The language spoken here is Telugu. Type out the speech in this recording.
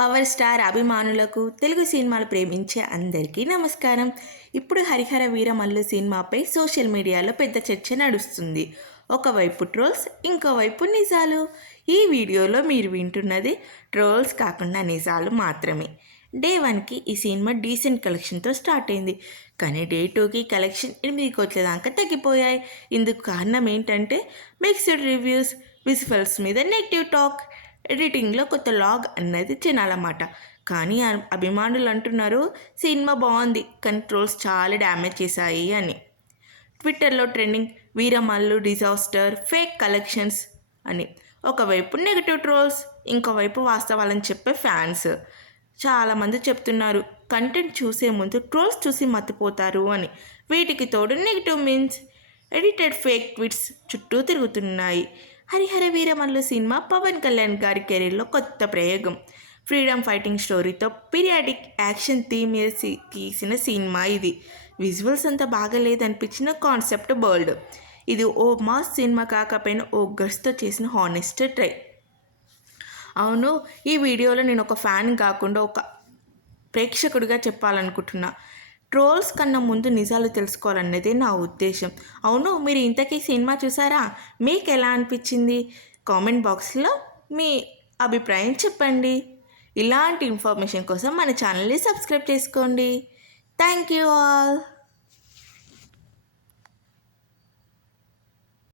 పవర్ స్టార్ అభిమానులకు తెలుగు సినిమాలు ప్రేమించే అందరికీ నమస్కారం. ఇప్పుడు హరిహర వీరమల్లు సినిమాపై సోషల్ మీడియాలో పెద్ద చర్చ నడుస్తుంది. ఒకవైపు ట్రోల్స్ ఇంకోవైపు నిజాలు. ఈ వీడియోలో మీరు వింటున్నది ట్రోల్స్ కాకుండా నిజాలు మాత్రమే. డే వన్కి ఈ సినిమా డీసెంట్ కలెక్షన్తో స్టార్ట్ అయింది. కానీ డే టూకి కలెక్షన్ ఎనిమిది కోట్ల దాకా తగ్గిపోయాయి. ఇందుకు కారణం ఏంటంటే మిక్స్డ్ రివ్యూస్ విజువల్స్ మీద నెగిటివ్ టాక్. ఎడిటింగ్లో కొత్త లాగ్ అన్నది తినాలన్నమాట. కానీ అభిమానులు అంటున్నారు సినిమా బాగుంది కానీ ట్రోల్స్ చాలా డ్యామేజ్ చేశాయి అని. ట్విట్టర్లో trending Veeramallu disaster fake collections అని. ఒకవైపు నెగటివ్ ట్రోల్స్ ఇంకోవైపు వాస్తవాలని చెప్పే ఫ్యాన్స్. చాలామంది చెప్తున్నారు కంటెంట్ చూసే ముందు ట్రోల్స్ చూసి మతిపోతారు అని. వీటికి తోడు negative means edited fake tweets చుట్టూ తిరుగుతున్నాయి. హరిహర వీరమల్లు సినిమా పవన్ కళ్యాణ్ గారి కెరీర్లో కొత్త ప్రయోగం. ఫ్రీడమ్ ఫైటింగ్ స్టోరీతో పీరియాడిక్ యాక్షన్ థీమ్ తీసిన సినిమా ఇది. విజువల్స్ అంత బాగలేదనిపించిన కాన్సెప్ట్ బర్డ్ ఇది ఓ మాస్ సినిమా కాకపోయినా ఓ గర్స్తో చేసిన హానెస్ట్ ట్రై. అవును ఈ వీడియోలో నేను ఒక ఫ్యాన్ కాకుండా ఒక ప్రేక్షకుడిగా చెప్పాలనుకుంటున్నా. ట్రోల్స్ కన్నా ముందు నిజాలు తెలుసుకోవాలన్నదే నా ఉద్దేశం. అవును మీరు ఇంతకీ సినిమా చూసారా? మీకు ఎలా అనిపించింది? కామెంట్ బాక్స్లో మీ అభిప్రాయం చెప్పండి. ఇలాంటి ఇన్ఫర్మేషన్ కోసం మన ఛానల్ని సబ్స్క్రైబ్ చేసుకోండి. Thank you all.